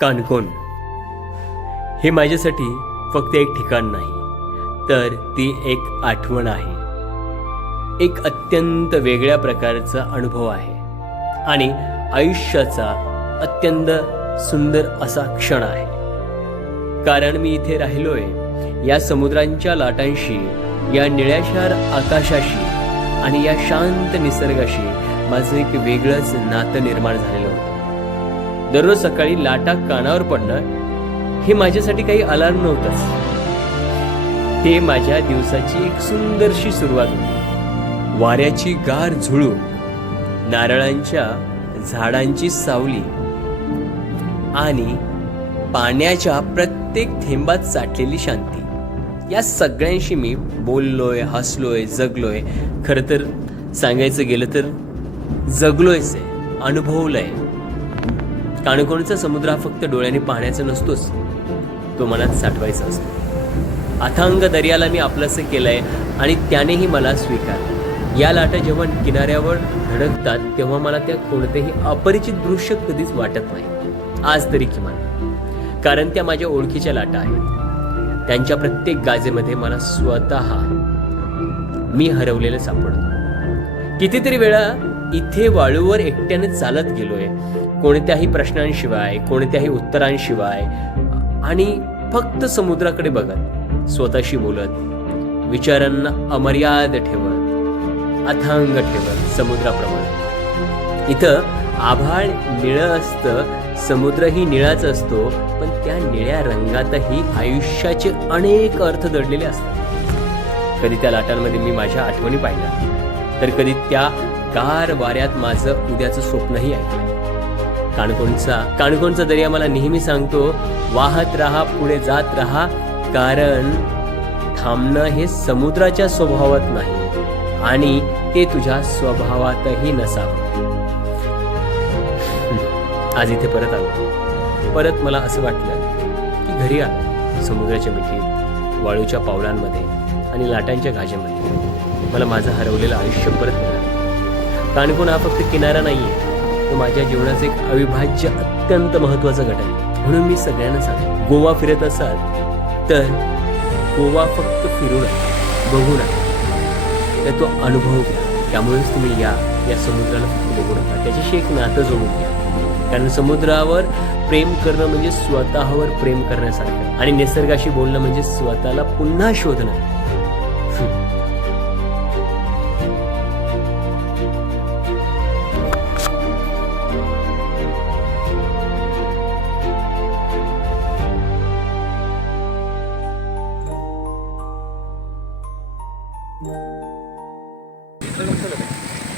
काणकोण हे माझ्यासाठी फक्त एक ठिकाण नाही तर ती एक आठवण आहे. एक अत्यंत वेगळ्या प्रकारचा अनुभव आहे आणि आयुष्याचा अत्यंत सुंदर असा क्षण आहे. कारण मी इथे राहिलोय या समुद्रांच्या लाटांशी या निळ्याशार आकाशाशी आणि या शांत निसर्गाशी माझं एक वेगळंच नातं निर्माण झालेलं होतं. दररोज सकाळी लाटा कानावर पडणं हे माझ्यासाठी काही अलार्म नव्हतंच. ते माझ्या दिवसाची एक सुंदरशी सुरुवात होती. वाऱ्याची गार झुळू नारळांच्या झाडांची सावली आणि पाण्याच्या प्रत्येक थेंबात साठलेली शांती. या सगळ्यांशी मी बोललोय हसलोय जगलोय. खरं तर सांगायचं गेलं तर जगलोयच आहे अनुभवलंय. काणकोणचा समुद्र हा फक्त डोळ्याने पाहण्याचा नसतोच तो मनात साठवायचा असतो. अथांग दर्याला मी आपलंसं केलंय आणि त्यानेही मला स्वीकार. या लाटा जेव्हा किनाऱ्यावर धडकतात तेव्हा मला त्या कोणतेही अपरिचित दृश्य कधीच वाटत नाही. आज तरी किमान. कारण त्या माझ्या ओळखीच्या लाटा आहेत. त्यांच्या प्रत्येक गाजेमध्ये मला स्वतः मी हरवलेलं सापडतो. कितीतरी वेळा इथे वाळूवर एकट्याने चालत गेलोय. कोणत्याही प्रश्नांशिवाय कोणत्याही उत्तरांशिवाय आणि फक्त समुद्राकडे बघत स्वतःशी बोलत विचारांना अमर्याद ठेवत अथांग ठेवत समुद्राप्रमाणे. इथं आभाळ निळं असतं समुद्रही निळाच असतो पण त्या निळ्या रंगातही आयुष्याचे अनेक अर्थ दडलेले असतात. कधी त्या लाटांमध्ये मी माझ्या आठवणी पाहिल्या तर कधी त्या गार वाऱ्यात माझं उद्याचं स्वप्नही ऐकलं. काणकोणचा काणकोणचा दर्या मला नेहमी सांगतो वाहत राहा पुढे जात राहा कारण थांबणं हे समुद्राच्या स्वभावात नाही आणि ते तुझ्या स्वभावातही नसावं. आज इथे परत आलो. परत मला असं वाटलं की घरी आलं समुद्राच्या मिठीत वाळूच्या पावलांमध्ये आणि लाटांच्या गाजेमध्ये. मला माझं हरवलेलं आयुष्य परत मिळालं. काणकोण हा फक्त किनारा नाही आहे तो माझ्या जीवनाचा एक अविभाज्य अत्यंत महत्त्वाचा घटक आहे. म्हणून मी सगळ्यांना सांगतो गोवा फिरत असाल तर गोवा फक्त फिरू नका बघू नका. तर तो अनुभव घ्या. त्यामुळेच तुम्ही या या समुद्राला फक्त बघू नका. त्याच्याशी एक नातं जोडून घ्या. कारण समुद्रावर प्रेम करणं म्हणजे स्वतःवर प्रेम करण्यासारखं. आणि निसर्गाशी बोलणं म्हणजे स्वतःला पुन्हा शोधणं. 那个这个。